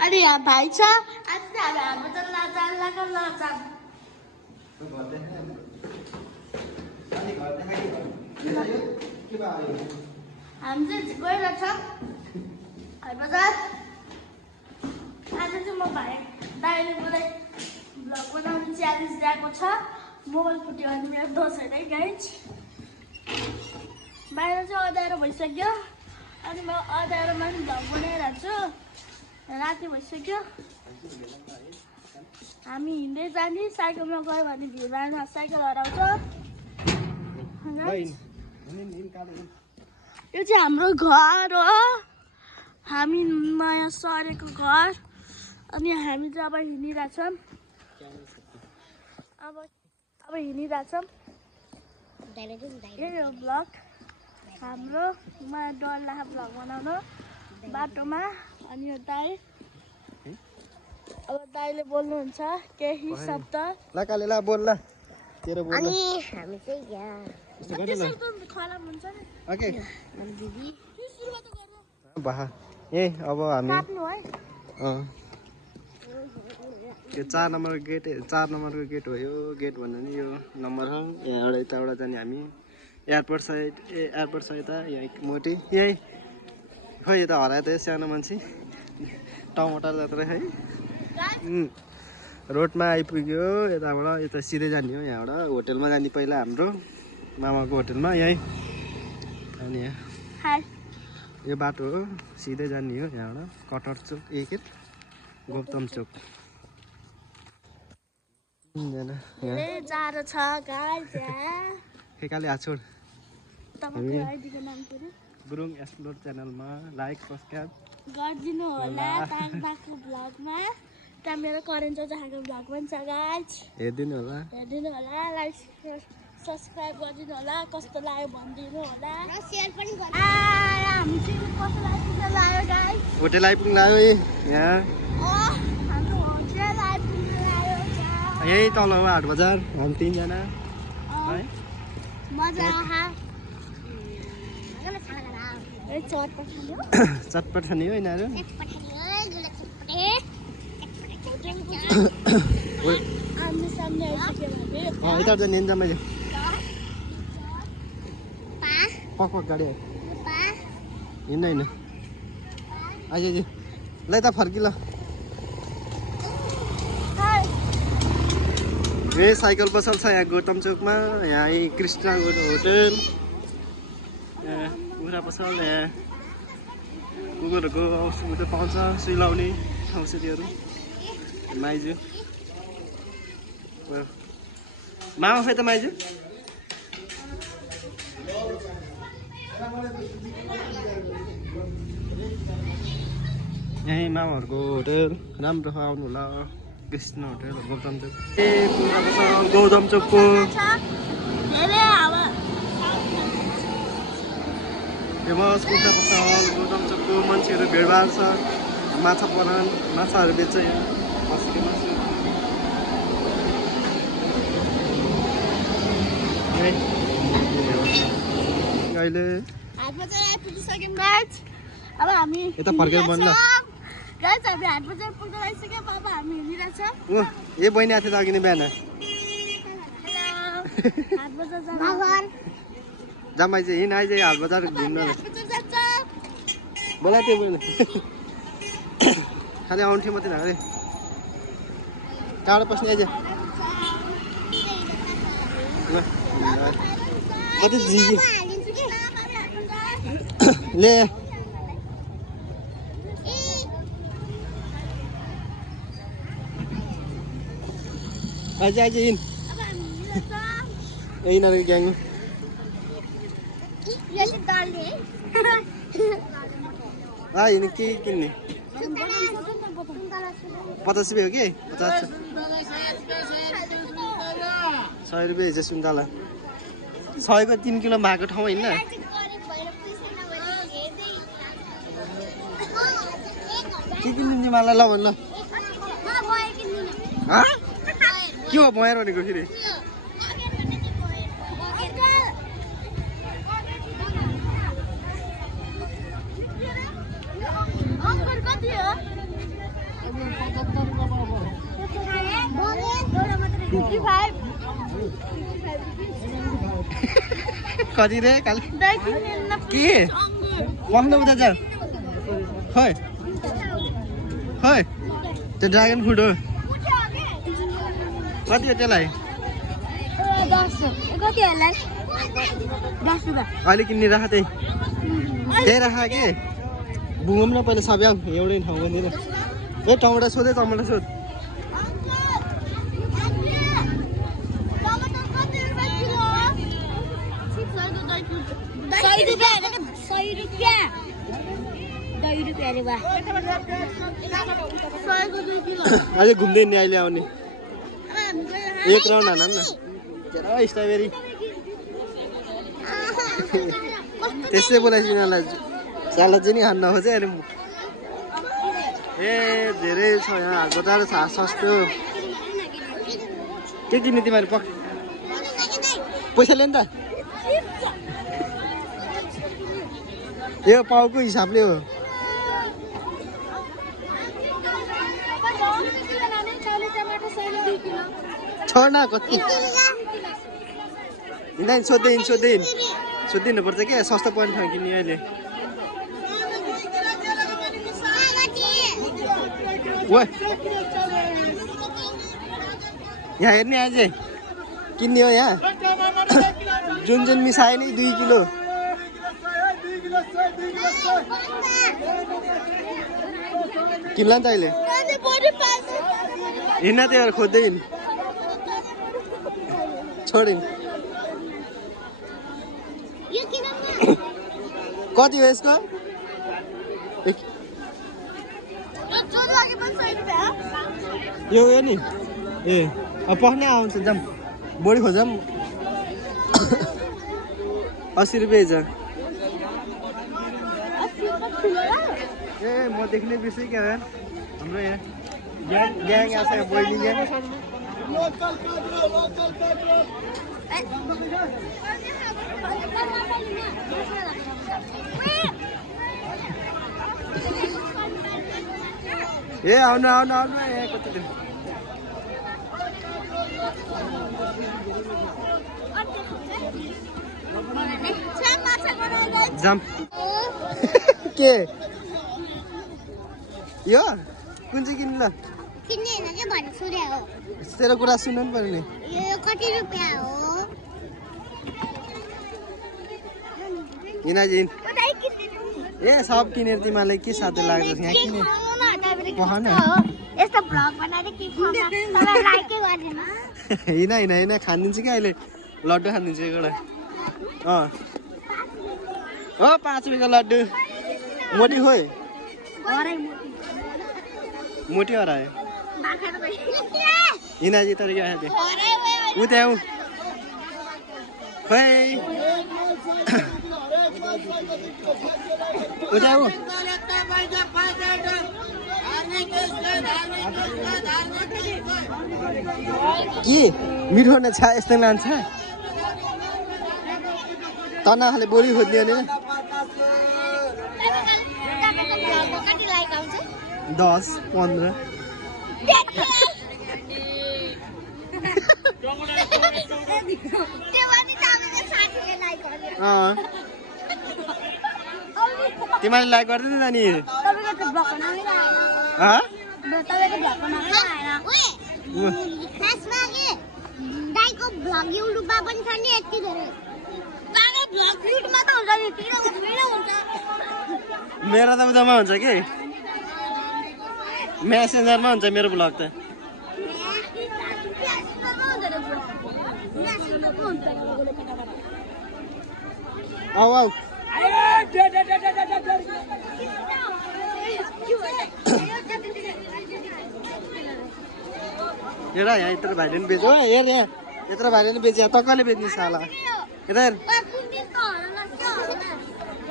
अनि यहाँ भाइ छ आज चाहिँ हामी हाट बजार जानको लजाम हामी चाहिँ गइरहेको छ हाट बजार आज चाहिँ म भाइ दाइले मलाई भ्लग बनाउने च्यालेन्ज दिएको छ मोबाइल फुट्यो भने मेरो दोष होइन गाइज बाहिर चाहिँ अँध्यारो भइसक्यो अनि म अँध्यारोमा पनि भ्लग बनाइरहेको छु राति भइसक्यो हामी हिँड्दै जाने साइकलमा गयो भने भिडमा साइकल हराउँछ यो चाहिँ हाम्रो घर हो हामी नयाँ सरेको घर अनि हामी चाहिँ अब हिँडिरहेछौँ अब हिँडिरहेछौँ यही हो भ्लग हाम्रो मलाई डर लाग्छ भ्लग बनाउनु बाटोमा अनि यो दाइ अब दाइले बोल्नुहुन्छ केही शब्द ला बोल्ला तेरो बोल अनि हामी चाहिँ यहाँ खराब हुन्छ नि ओके दिदी बाहा ए अब हामी काट्नु है यो 4 नम्बरको गेट हो यो गेट भन्नु नि यो नम्बर हो यहाँबाट यताबाट जाने हामी एयरपोर्ट साइड यहाँ मोटी यही खै यता हरायो त सानो मान्छे टमाटर जात्रा है रोडमा आइपुग्यो यताबाट यता सिधै जाने हो यहाँबाट होटेलमा जाने पहिला हाम्रो मामाको होटेलमा यही अनि यहाँ यो बाटो हो सिधै जाने हो यहाँबाट कटर चोक एक गौतम चोक जाडो छ गाइस फेकाले हात छोड तपाईको आइडीको नाम के रे गुरुङ एक्सप्लोर च्यानलमा लाइक सब्स्क्राइब गरिदिनु होला ताङदाको भ्लगमा त्यहाँ मेरो करेन्ट जहाँको भ्लग पनि छ गाइस हेरिदिनु होला लाइक सब्स्क्राइब गरिदिनु होला कस्तो लाग्यो भनिदिनु होला सेयर पनि गर्नु हामी चाहिँ कस्तो लाग्यो गाइस होटेल आइपुग्नु लाग्यो यहाँ हाम्रो होटेल आइपुग्नु लाग्यो यही तल हो हाट बजार हामी 3 जना है मजा आहा चटपट खाने हो यिनीहरू आम्ने सामने आइसक्यो भने यता जाने मैले पक गाडी हिँड्दैन आज ल यता फर्कि ल ए साइकल पसल छ यहाँ गौतम चोकमा यहाँ कृष्ण होटेल कुखुरा पसल यहाँ कुकुरहरूको औषधि पाउँछ सुइलाउने औषधिहरू माइजू मामा खै त माइजू यहीँ मामाहरूको होटेल राम्रो छ आउनु होला कृष्ण होटेल गौतम चोक गौतम चोकको फेमस कुखुरा पसल गौतम चोकको मान्छेहरू भिडभाड छ माछा परान माछाहरू बेच्छ यहाँ बसेको मासु अहिले हाट बजार आइपुगिसक्यौँ गाइस अब हामी यता फर्केर बन्द गाइस हामी हाट बजार पुग्दै आइसक्यौँ अब हामी हिँडिरहेछौँ ए बहिनी आएको थियो त अघि नै बिहान हाट बजार जान जामाइ चाहिँ हिँड आइज हाट बजार घुम्न बोला त्यो बहिनी खालि आउनु थियो मात्रै अरे टाढो पस्ने आइज अझै झिक्यो ले आइज हिँड यिनीहरू ग्याङ हिँड के किन्ने 50 रुपियाँ हो कि 50 100 रुपियाँ हिजो सुन्तला 100 को 3 किलो भएको ठाउँ होइन के किन्नु तिमीलाई ल भन्न के हो भएर भनेको फेरि कति रे काली दाइ किन्ने न के पख्न उता जा खोइ खोइ त्यो ड्रागन फ्रुट हो कति हो त्यसलाई 10 कति होला 10 रुपैयाँ अहिले किन्ने राख त्यही त्यही राख के बुङौँ न पहिला सबै आऊ एउटै ठाउँ गर्दैन ए टमाटर सोधे टमाटर सोध टमाटर कति रुपैयाँ किलो 100 रुपैयाँ 10 रुपैयाँ रे बा 100 को 2 किलो अझै घुम्दै नि अहिले आउने एक राउन्ड हानौँ न स्ट्रबेरी त्यसै बोलाइस यिनीहरूलाई साला चाहिँ नि खान नखोजे अरे ए धेरै छ यहाँ गोटारो छ सस्तो के किन्ने तिमीहरू पैसा ल्याउनु त यो पाउको हिसाबले हो छोड न कति हिँड्दैन सोधिदिनुपर्छ क्या सस्तो पर्ने ठाउँ किन्ने अहिले यहाँ हेर्ने अझै किन्ने हो यहाँ जुन मिसाए नि 2 किलो किन्ला नि त अहिले हिँड्न त्यही भएर खोज्दै हिँड छोडिन् कति हो यसको यो हो नि ए अब पख्ने आउँछ जाम बढी खोजम 80 रुपियाँ छ ए म देख्ने बिर्सेँ क्या यार हाम्रो यहाँ ग्याङ आएको छ बहिनी ग्याङ ए आउनु आउनु आउनु ए कति दिन जाम के यो कुन चाहिँ किन्नु ल किन्ने हैन के भन्नु सुरे हो तेरो कुरा सुन्नु नि पर्ने यो कति रुपैयाँ हो हिनाजिन ए सब किनेर तिमीलाई के साथै लाग्छ यहाँ किने पहन यस्तो भ्लग बनाएर के खाना तपाईं लाइक के गर्दैन हिना खानिदिन्छु कि अहिले लड्डु खानिदिन्छु एउटा हो 5 रुपियाँको लड्डु मोटी खोइ मोटी हरायो हिनाजी तर क्या थियो ऊ त्यहाँ खोइ के मिठो न छ यस्तै लान्छ तनाले बोली खोज्ने नि 10 15 तिमीले लाइक गर्दैन नि खासमा के दाइको भ्लग युट्युबमा पनि छ नि यति धेरै दाइको भ्लग युट्युबमा त हुन्छ नि तिमीले हुन्छ मेरो त उतामा हुन्छ कि मेसेन्जरमा हुन्छ मेरो भ्लग त आऊ आऊ हेर यहाँ यत्रो भाइले पनि बेच्यो हेर यहाँ यत्रो भाइले पनि बेच्यो त कसले बेच्ने साला हेर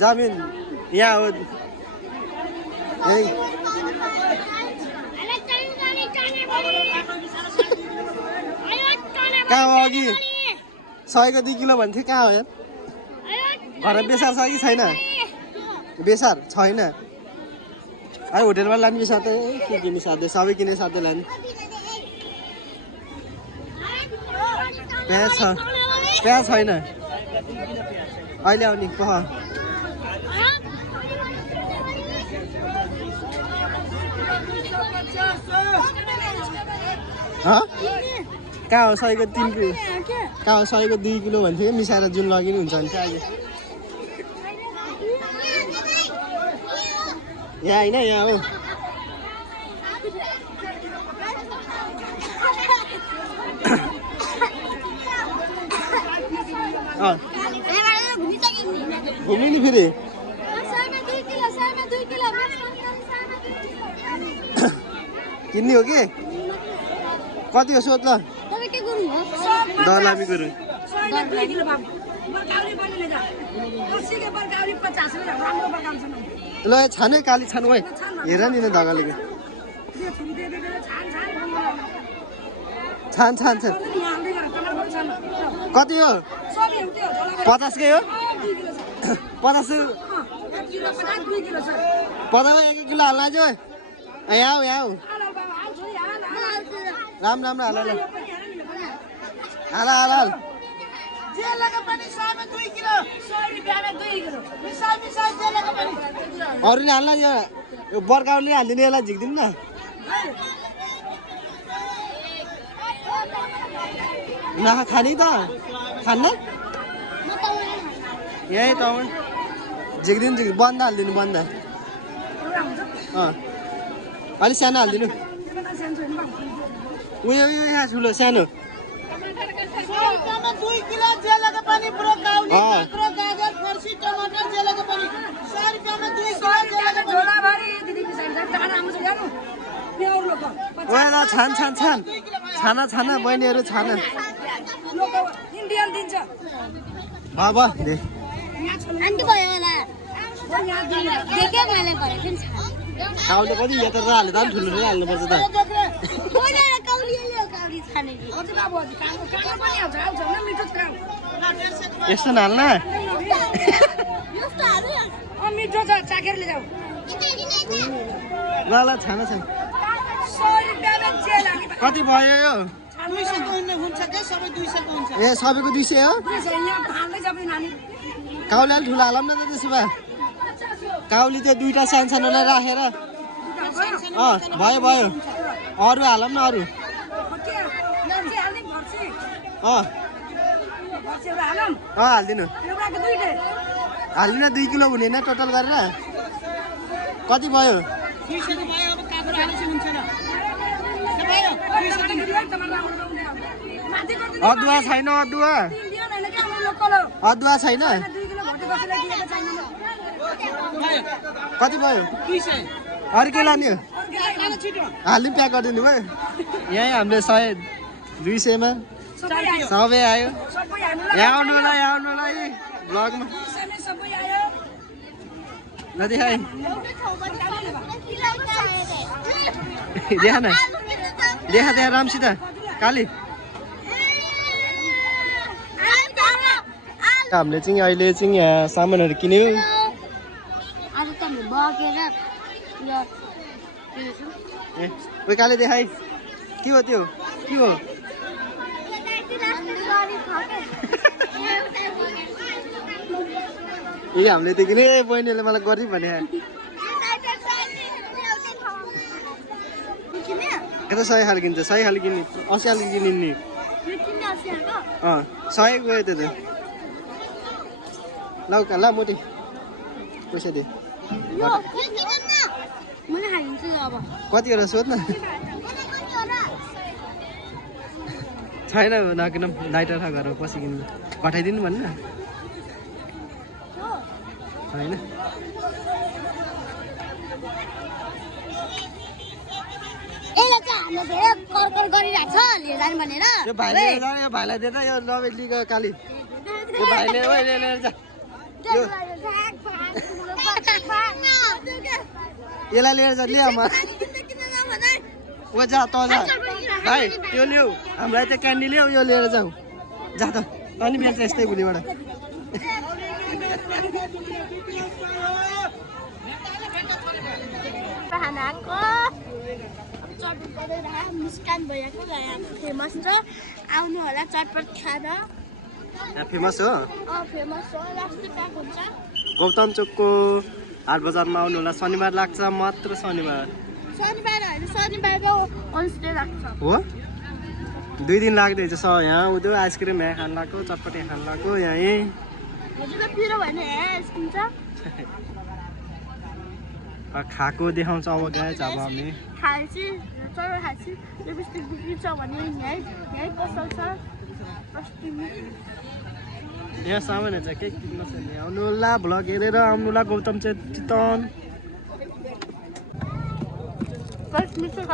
जमिन यहाँ हो यही कहाँ हो अघि 100 को 2 किलो भन्थ्यो कहाँ हो यार घर बेसार छ कि छैन बेसार छैन है होटेलमा लाने बेसार त के किने साथै सबै किने साथै लाने प्याज छ प्याज छैन अहिले आउने कहाँ कहाँ हो सयको 3 किलो कहाँ हो सयको 2 किलो भन्थ्यो कि मिसाएर जुन लगिने हुन्छ भने चाहिँ अहिले यहाँ होइन यहाँ हो घुम्ने नि फेरि किन्ने हो कि कति हो सोध ल दलामी गुरु ल छानु है काली छानु है हेर नि धगाले छान छान छान कति हो 50 कै हो 50 50 1 किलो हाल्ला जो यहाँ यहाँ राम राम हाल ल हाल हाल हाल अरू नि हाल्ला यो बर्काउले हालिदिने यसलाई झिक्दिनु न नखा खाने त खान्न यही त झिक्दिनु झिक बन्द हालिदिनु बन्द अलिक सानो हालिदिनु उयो यहाँ ठुलो सानो छान छान छान छाना छाना बहिनीहरू छाना बाबा दे काउले कति यता हाल्यो त ठुलो हाल्नुपर्छ त यस्तो नहाल्न मिठो छ चाखेरले जाऊ ल ल छाना छान कति भयो यो ए सबैको 200 हो काउले अलिक ठुलो हालौँ न त त्यसो भए काउली चाहिँ दुईटा सानो सानोलाई राखेर भयो भयो अरू हालौँ न अरू हालिदिनु हालिदिनु 2 किलो हुने न टोटल गरेर कति भयो अदुवा छैन अदुवा अदुवा छैन कति भयो अरू के लाने हालिदिनु प्याक गरिदिनु भयो यहीँ हामीले 100 200 मा सबै आयो यहाँ आउनु होला ब्लगमा नदेखाइ देखा न देखा रामसित काली हामीले चाहिँ अहिले चाहिँ यहाँ सामानहरू किन्यौँ ए उयो काले देखाइ के हो त्यो के हो ए हामीले त्यो किने बहिनीले मलाई गरी भने यता 100 खाले किन्छ 100 खाले किन्ने 80 खाले किन्ने 100 गयो त्यो त ल मोटी पैसा दे कति हो सोध न छैन नकिन लाइटर खा घरमा पछि किन्नु पठाइदिनु भन्नु न होइन यो भाइलाई दे त यो नबेलीको काली यो भाइले लिएर जा यसलाई लिएर जा लिया ओ जा त जा भाइ त्यो ल्याऊ हामीलाई त क्यान्डी ल्याऊ यो लिएर जाऊ जा त अनि बेल्छ यस्तै भोलिबाट मुस्कान भैयाको फेमस छ आउनु होला चटपट खान यहाँ फेमस हो फेमस हो लास्ट प्याक हुन्छ गौतम चोकको हाट बजारमा आउनु होला शनिबार लाग्छ मात्र शनिबार शनिबार होइन शनिबार होमस्टे राख्छ हो 2 दिन लाग्दैछ यहाँ उदो आइसक्रिम यहाँ खान लाग्यो चटपटी खान लाग्यो यहाँ हजुर पिरो भने आइसक्रिम छ खाएको देखाउँछ अब गाइस अब हामी खाएपछि चरो खाएपछि लिपस्टिक बिग्रिन्छ भने यहीँ पसल छ यहाँ सामान छ के किन्न छ नि आउनु होला भ्लग हेरेर आउनु होला गौतम चितवन मिठो छ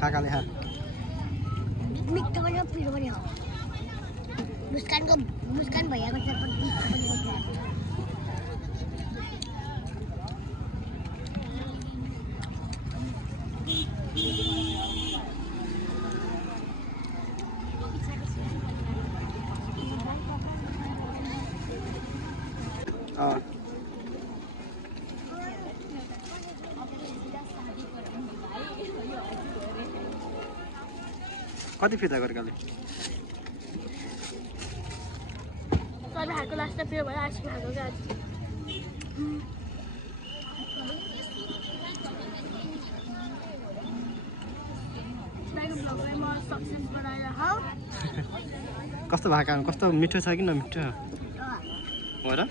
खाकाले खा मिठो पनि हो पिरो पनि हो मुस्कान भैयाको चटपटी कति फिर्ता गरेकाले तर खाएको लास्ट पिरो भयो आइसक्रिम खाएको क्या म सक्सेस बनाएर कस्तो भएको कस्तो मिठो छ कि नमिठो हो र